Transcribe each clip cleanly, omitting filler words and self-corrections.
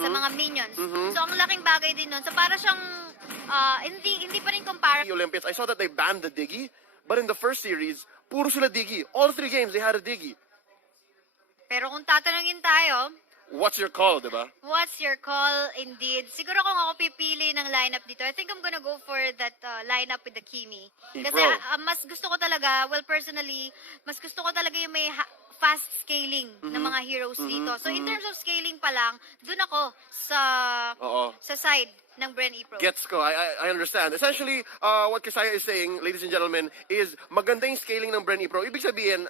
sa mga minions. So, ang laking bagay din nun. So, para siyang, hindi pa rin compare. The Olympians, I saw that they banned the Diggy, but in the first series, puro sila Diggy. All 3 games, they had a Diggy. Pero kung tatanungin tayo, What's your call, diba? what's your call indeed? Siguro kung ako pipili ng lineup dito, I think I'm gonna go for that lineup with the Kimi. Kasi Epro. mas gusto ko talaga, well personally, mas gusto ko talaga yung may fast scaling ng mga heroes dito. So in terms of scaling pa lang, dun ako sa side ng Bren Epro. Gets ko. I understand. Essentially, what Kasaya is saying, ladies and gentlemen, is maganda yung scaling ng Bren Epro. Ibig sabihin,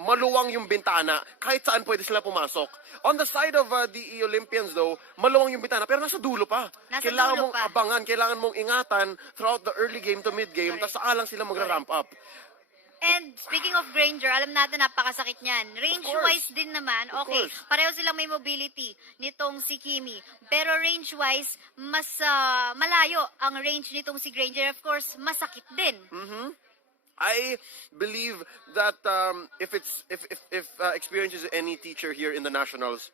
maluwang yung bintana. Kahit saan pwede sila pumasok. On the side of the Olympians though, maluwang yung bintana. Pero nasa dulo pa. Nasa Kailangan dulo mong pa. abangan, kailangan mong ingatan throughout the early game to mid game. Tapos saka lang sila magra-ramp up. And speaking of Granger, alam natin napakasakit niyan. Range-wise din naman, okay, course. pareho silang may mobility nitong si Kimi. Pero range-wise, mas malayo ang range nitong si Granger. Of course, masakit din. I believe that if experience is any teacher here in the nationals,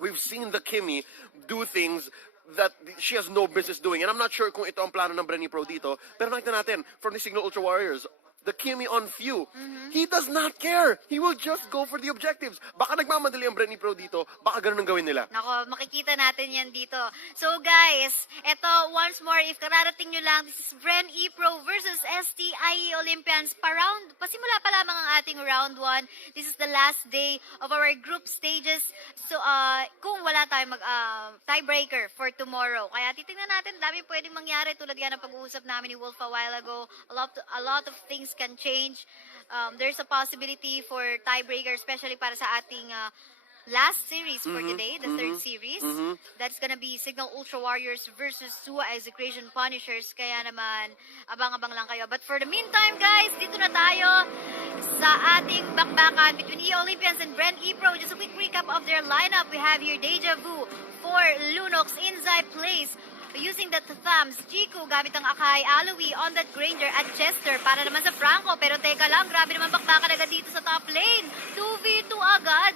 we've seen the Kimi do things that she has no business doing. And I'm not sure kung ito ang plano ng Bren Epro dito. Pero nakita natin from the Signal Ultra Warriors, the Kimi on few. He does not care. He will just go for the objectives. Baka nagmamadali ang Bren Epro dito, baka ganun ang gawin nila. Nako, makikita natin yan dito. So guys, eto once more, if kararating nyo lang, this is Bren Epro versus STI Olympians. Pasimula pa lamang ang ating round 1. This is the last day of our group stages. So, kung wala tayong tiebreaker for tomorrow. Kaya titingnan natin, dami pwedeng mangyari tulad yan ang pag-uusap namin ni Wolf a while ago. A lot of things can change. There's a possibility for tiebreaker, especially para sa ating last series for today, the third series. That's gonna be Signal Ultra Warriors versus Sua Execration Punishers. Kaya naman, abang-abang lang kayo. But for the meantime, guys, dito na tayo sa ating bakbakan between STI Olympians and Bren Epro. Just a quick recap of their lineup. We have here Deja Vu for Lunox, Inzai Place, using the thumbs, Jiku gamit ang Akai, Aloy on that Granger at Chester para naman sa Franco. Pero teka lang, grabe naman bakbakan agad dito sa top lane. 2v2 agad.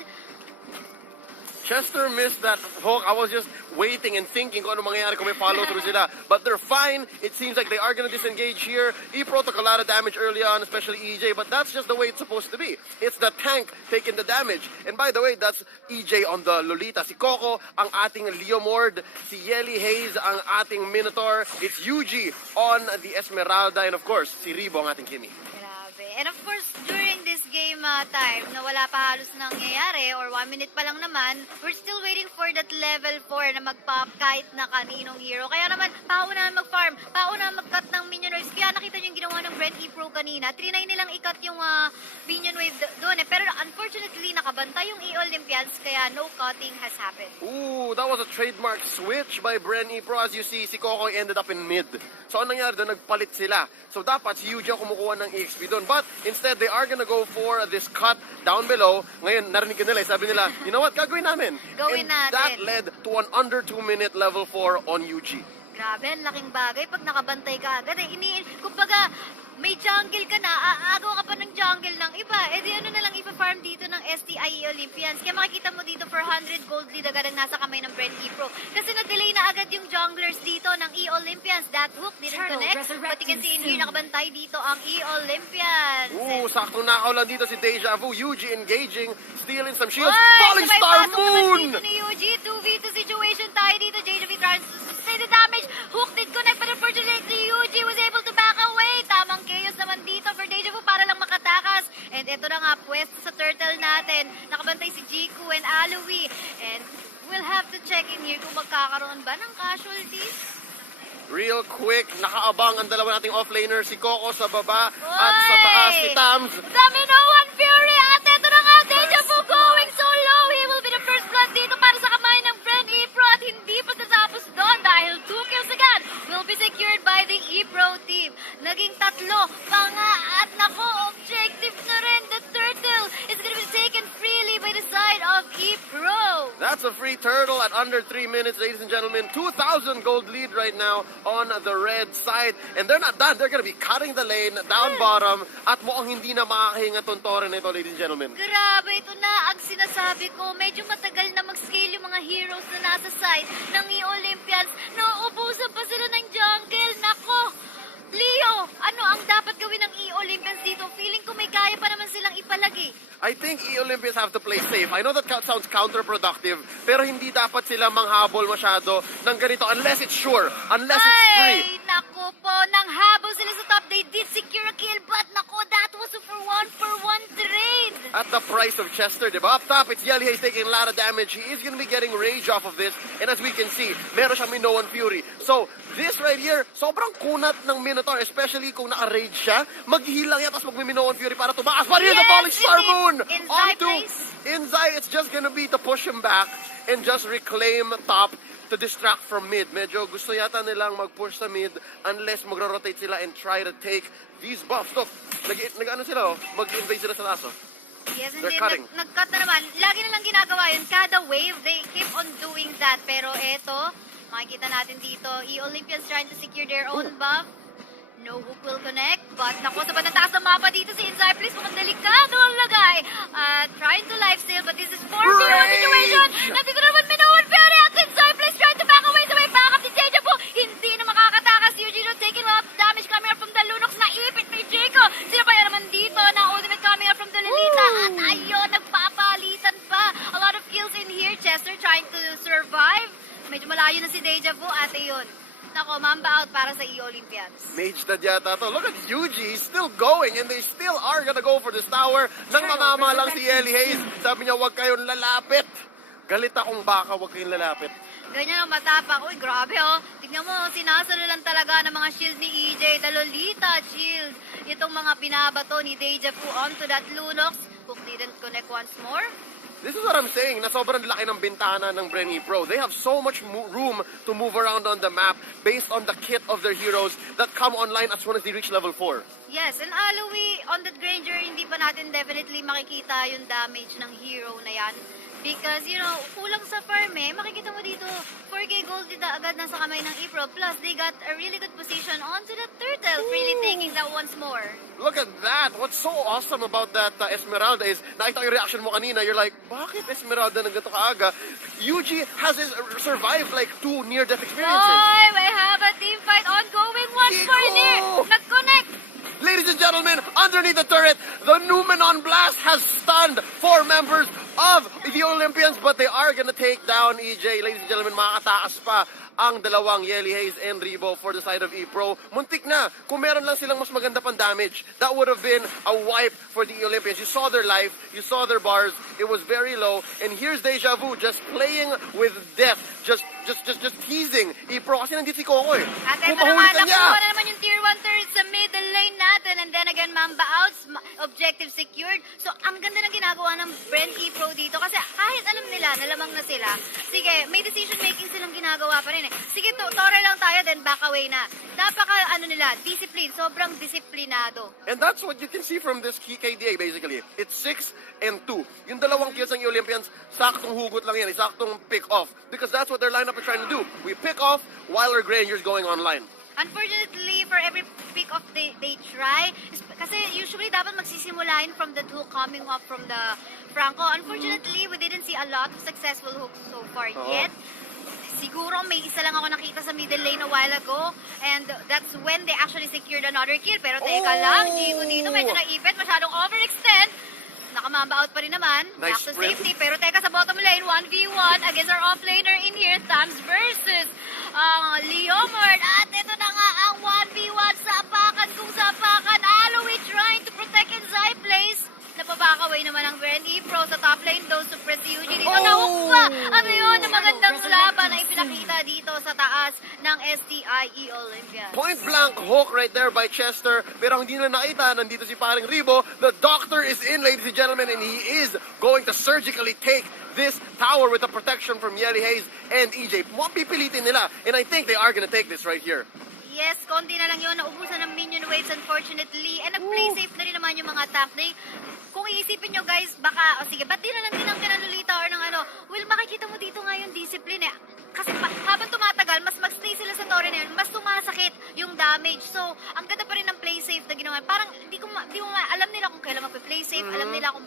Chester missed that hook. I was just waiting and thinking kung ano mangyayari kung may follow through sila. But they're fine. It seems like they are going to disengage here. Epro took a lot of damage early on, especially EJ, but that's just the way it's supposed to be. It's the tank taking the damage. And by the way, that's EJ on the Lolita. Si Coco, ang ating Leomord. Si Yeli Hayes, ang ating Minotaur. It's Yuji on the Esmeralda. And of course, si Ribo, ang ating Kimi. Grabe. And of course, during this game time na wala pa halos nangyayari or 1 minute pa lang naman, we're still waiting for that level 4 na mag-pop kahit na kaninong hero. Kaya naman, paunahan mag-farm, paunahan mag-cut ng minion waves. Kaya nakita nyo yung ginawa ng Bren Epro kanina. Trinay nilang i-cut yung minion wave doon eh. Pero unfortunately, nakabantay yung STI Olympians kaya no cutting has happened. Ooh, that was a trademark switch by Bren Epro. As you see, si Coco ended up in mid. So, ano nangyari doon? Nagpalit sila. So, dapat si Yuji ang kumukuha ng EXP doon. But, instead, they are gonna go for this cut down below. Ngayon, narinig ka nila. Sabi nila, you know what? Gagawin namin. Gawin natin. That led to an under 2-minute level 4 on Yuji. Grabe, ang laking bagay pag nakabantay ka agad. Kumbaga, may jungle ka na, aagaw ka pa ng jungle ng iba. Eh di ano na lang ipa-farm dito ng STI Olympians. Kaya makikita mo dito 400 gold lead agad ang nasa kamay ng Bren Epro. Kasi na-delay na agad yung junglers dito ng STI Olympians. That hook didn't connect. But you can see in here, nakabantay dito ang STI Olympians. Ooh, sakto nakaw lang dito si Deja Vu. Yuji engaging, stealing some shields. Oy, Falling sabay Star pasok naman Moon! dito ni Yuji. 2v2 situation tayo dito. JW tries to stay the damage. Hook did connect, but unfortunately, Yuji was able to back away. Tamang chaos naman dito for Deja Vu para lang makatakas. And ito na nga, pwesto sa turtle natin. Nakabantay si Jiku and Aloy. And we'll have to check in here kung magkakaroon ba ng casualties. Real quick, nakaabang ang dalawa nating offlaner, si Coco sa baba at sa taas si Tams. Dominoan Fury! At ito na nga, Deja Vu going so low. He will be the first blood dito para sa kamay ng Bren Epro at hindi pa tatapos doon dahil 2 kills agad will be secured by the Epro team. Naging 3 pa nga at nako, objective na rin. The turtle is gonna be taken freely by the side of Epro. That's a free turtle at under 3 minutes, ladies and gentlemen. 2,000 gold lead right now on the red side. And they're not done. They're going to be cutting the lane down bottom. At mukhang hindi na makakahinga tong tore nito, ladies and gentlemen. Grabe, ito na ang sinasabi ko. Medyo matagal na mag-scale yung mga heroes na nasa side ng Olympians. Nauubusan pa sila ng jungle. Nako! Leo, ano ang dapat gawin ng Olympians dito? Feeling ko may kaya pa naman silang ipalagi. I think Olympians have to play safe. I know that sounds counterproductive, pero hindi dapat sila manghabol masyado ng ganito unless it's sure, unless it's free. Ay, naku po, nang habol sila sa top, they did secure a kill, but naku, that was a for one trade. At the price of Chester, diba? Up top, it's Yeli Hayes taking a lot of damage. He is going to be getting rage off of this, and as we can see, meron siyang Minoan Fury. So, this right here, sobrang kunat ng Minotaur, especially kung naka-rage siya. Mag-heal lang yan, tapos mag-Minoan Fury para tumakas pa rin the falling Star Moon! Inzai, it's just gonna be to push him back and just reclaim top to distract from mid. Medyo gusto yata nilang mag-push sa mid unless magro-rotate sila and try to take these buffs. Look, nag-ano sila, mag-invade sila sa taso. Yes, They're hindi, cutting. nag-cut na naman. Lagi nilang ginagawa yun. Kada wave, they keep on doing that. Pero eto, makikita natin dito, Olympians trying to secure their own buff. No hook will connect, but naku, sa bandang taas ng mapa dito si Inzai, please, mukhang delikado ang lagay. Trying to lifesteal, but this is 4v1 situation. Nandito naman Minoan Fury at Inzai, please, trying to back away sa may backup ni Deja Vu. Hindi na makakatakas. Eugene taking a lot of damage coming up from the Lunox. Naipit ni Jaco. Sino pa yan naman dito na ultimate coming up from the Lolita. At ayun, nagpapalitan pa. A lot of kills in here. Chester trying to survive. Medyo malayo na si Deja Vu at ayun. Nako, mamba out para sa Olympians. Mage na yata to. Look at Yuji, he's still going and they still are gonna go for this tower. Nang mamama lang si Yeli Hayes, sabi niya huwag kayong lalapit. Galit akong baka, huwag kayong lalapit. Ganyan ang matapang. Uy, grabe oh. Tignan mo, sinasalo lang talaga ng mga shield ni EJ. The Lolita shield. Itong mga binabato ni Deja Vu onto that Lunox. Hook didn't connect once more. This is what I'm saying, na sobrang laki ng bintana ng Bren Epro. They have so much room to move around on the map based on the kit of their heroes that come online as soon as they reach level 4. Yes, and Aloy, on that Granger, hindi pa natin definitely makikita yung damage ng hero na yan. Because, you know, kulang sa farm eh. Makikita mo dito, 4k gold dito agad nasa kamay ng Epro. Plus, they got a really good position onto the turtle. Really taking that once more. Look at that! What's so awesome about that Esmeralda is, nakita yung reaction mo kanina, you're like, bakit Esmeralda ng ganito kaaga? Yuji has survived like 2 near-death experiences. Boy, we have a team fight ongoing once more near. Nag-connect. Ladies and gentlemen, underneath the turret, the Numenon Blast has stunned 4 members of the Olympians, but they are gonna take down EJ. Ladies and gentlemen, makakatakas pa ang dalawang Yeli Hayes and Rebo for the side of Epro. Muntik na. Kung meron lang silang mas maganda pang damage, that would have been a wipe for the Olympians. You saw their life, you saw their bars, it was very low, and here's Deja Vu just playing with death, just teasing Epro kasi nandito si Coco eh. At ito Kung mahuli naman, ka niya. nakuha na naman yung tier 1 turret sa middle lane natin, and then again, Mamba outs, objective secured. So, ang ganda ng ginagawa ng Bren Epro dito kasi kahit alam nila, nalamang na sila, sige, may decision making silang ginagawa pa rin eh. Sige, tore lang tayo, then back away na. Discipline, sobrang disiplinado. And that's what you can see from this KDA basically. It's 6 and 2. Yung dalawang kills ng Olympians, saktong hugot lang yan, saktong pick off. Because that's what their lineup is trying to do. We pick off while our Granger's going online. Unfortunately, for every pick-off they try, kasi usually dapat magsisimulain from the hook coming up from the Franco. Unfortunately, we didn't see a lot of successful hooks so far yet. Siguro may isa lang ako nakita sa middle lane a while ago, and that's when they actually secured another kill. Pero teka lang, Jigo dito medyo naipit, masyadong overextend. Nakamamba out pa rin naman. Nice back to sprint. safety. Pero teka, sa bottom lane, 1v1 against our offlaner in here, Tams versus Leomord. At ito na nga ang 1v1 sa apakan kung sa apakan. Aloy trying to protect Inzai place. Napabakaway naman ang Bren Epro sa top lane though, suppress si Eugene dito. Nahook pa! Ano yun? Ang magandang laban na ipinakita dito sa taas ng STI Olympians. Point blank hook right there by Chester. Pero hindi na nakita, nandito si paring Rebo. The doctor is in, ladies and gentlemen, and he is going to surgically take this tower with the protection from Yeli Hayes and EJ. Pipilitin nila, and I think they are going to take this right here. Yes, konti na lang yun. Naubusan ng minion waves unfortunately. And nag-play safe na rin naman yung mga attack. kung iisipin nyo guys, baka, o sige, ba't di na lang din ang kinalulita or ng ano, well, makikita mo dito nga yung discipline eh. Kasi habang tumatagal, mas magstay sila sa tore na yun, mas sumasakit yung damage. So, ang ganda pa rin ng play safe na ginawa. Parang, alam nila kung kailan mag-play safe, alam nila kung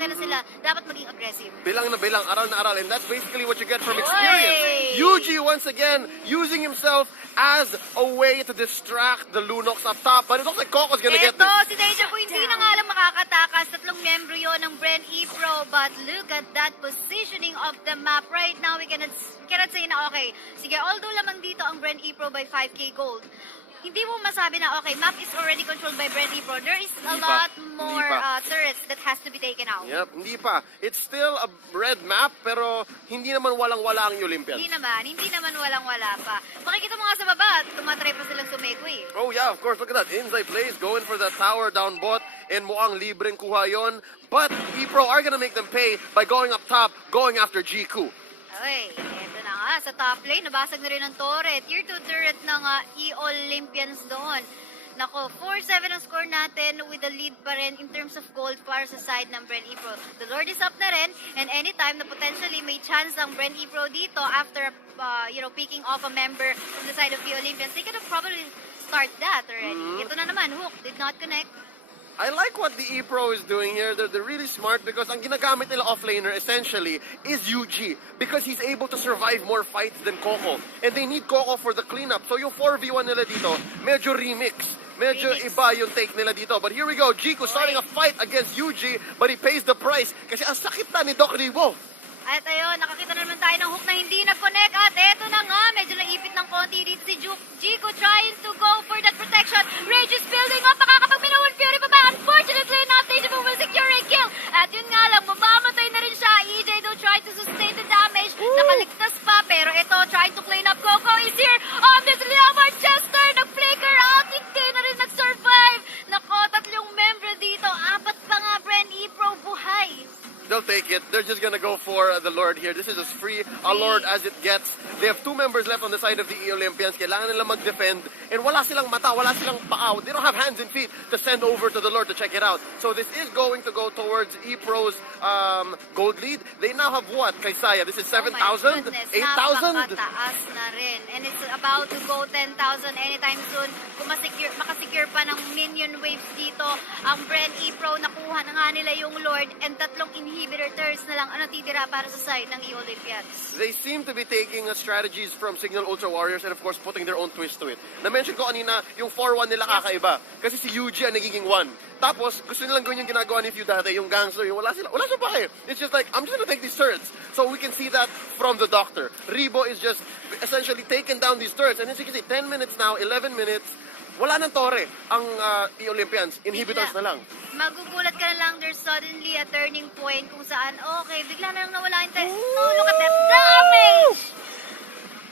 kailan sila dapat maging aggressive. Bilang na bilang, aral na aral, and that's basically what you get from experience. Oy! Yuji, once again, using himself as a way to distract the Lunox up top, but it looks like Coco's gonna get Eto, this. si Deja po, hindi na nga lang makakatakas. Tatlong membro yon ng Bren Epro. But look at that positioning of the map. Right now, we cannot say na okay. Sige, although lamang dito ang Bren Epro by 5k gold, hindi mo masabi na okay, map is already controlled by Bren Epro. There is a Hindi pa. lot more Hindi pa. turrets that has to be taken out. Yep, hindi pa. It's still a red map, pero hindi naman walang-wala ang Olympians. Hindi naman walang-wala pa. Makikita mo nga sa baba, tumatry pa silang sumeko eh. Oh yeah, of course. Look at that. Inside plays, going for that tower down bot, and mukhang libreng kuha yon. But Epro are gonna make them pay by going up top, going after Jiku. Ay, eto na nga, sa top lane, nabasag na rin ang turret. Tier 2 turret ng E-Olympians doon. Nako, 4-7 ang score natin with the lead pa rin in terms of gold para sa side ng Bren Epro. The Lord is up na rin, and anytime na potentially may chance ang Bren Epro dito after, picking off a member from the side of the Olympians, they could have probably start that already. Ito na naman, Hook did not connect. I like what the Epro is doing here. They're really smart because ang ginagamit nila offlaner essentially is UG because he's able to survive more fights than Coco. And they need Coco for the cleanup. So yung 4v1 nila dito, medyo remix. Medyo iba yung take nila dito. But here we go. Jiku starting a fight against UG, but he pays the price kasi ang sakit na ni Doc Ribo. At ayun, nakakita na naman tayo ng Hook na hindi nag-connect. At eto na nga, medyo naipit ng konti dito si Jiku trying to go for that protection. Rage is building up. Makakapag-Minuan Fury pa ba? Unfortunately enough, Deja will secure a kill. At yun nga lang, mamamatay na rin siya. EJ though trying to sustain the damage. Nakaligtas pa, pero ito, trying to clean up. Coco is here. This Leomar Chester, nag-flicker out. Hindi na rin nag-survive. Nako, tatlong member dito. Apat pa nga, Bren Epro, buhay. They'll take it. They're just gonna go for the Lord here. This is as free a Lord as it gets. They have 2 members left on the side of the E-Olympians. Kailangan nila mag-defend. And wala silang mata, wala silang paa. They don't have hands and feet to send over to the Lord to check it out. So this is going to go towards E-Pro's gold lead. They now have what, Kaysaya? This is 7,000? 8,000? Napakataas na rin. And it's about to go 10,000 anytime soon. Kung makasecure pa ng minion waves dito, ang Bren Epro, nakuha na nga nila yung Lord and tatlong inhibitor turrets na lang ang natitira para sa side ng E-Olympians. They seem to be taking strategies from Signal Ultra Warriors and of course putting their own twist to it. Na-mention ko kanina, yung 4-1 nila kakaiba. Kasi si Yuji ang nagiging 1. Tapos, gusto nilang gawin yung ginagawa ni Few dati, yung gangster, yung wala siya pa eh. It's just like, I'm just gonna take these turrets. So we can see that from the Doctor. Ribo is just essentially taking down these turrets. And as you can see, 10 minutes now, 11 minutes, wala nang tore ang E-Olympians. Inhibitors na lang. Magugulat ka na lang, there's suddenly a turning point kung saan, okay, bigla na lang nawala yung no, look at that damage!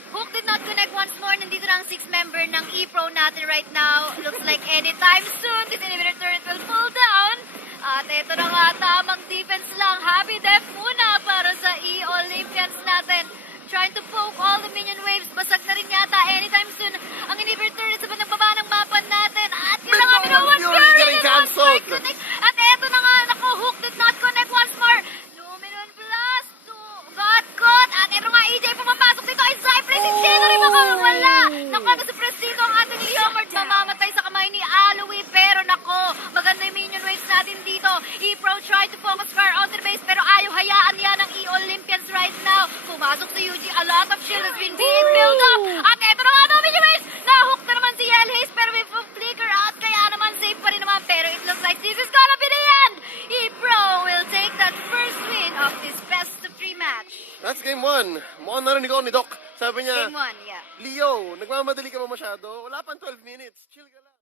Hook did not connect once more. Nandito na ang 6 member ng E-Pro natin right now. Looks like anytime soon, this inhibitor turret will fall down. At ito na nga, tamang defense lang. Happy death muna para sa E-Olympians natin. Trying to poke all the minion waves. Basag na rin yata anytime soon ang inhibitor turret sa baba ng mapan natin. At yun na nga, Minuan Fury getting cancelled. At eto na nga, naku, Hook did not connect once more. Luminon Blast got caught. At ito nga, EJ pumapasok dito ay Cypress. Hindi na rin makakawala. Naku, nasa-press dito ang ating Leomard. Mamamatay sa kamay ni Aloy. Pero naku, maganda yung minion waves natin dito. E-Pro tried to focus fire on the base pero ayaw hayaan yan ng E-Olympians right now. Pumasok sa UG, a lot of shield has been being built up. At eto na nga, no minion waves. Nahook na naman si Yel Hayes pero may flicker out. Kaya naman safe pa rin naman. Pero it looks like this is gonna be the end. E-Pro will take that first win of this best of 3 match. That's game 1. Mukhang narinig ako ni Doc. Sabi niya, Game 1, yeah. Leo, nagmamadali ka ba masyado? Wala pang 12 minutes. Chill ka lang.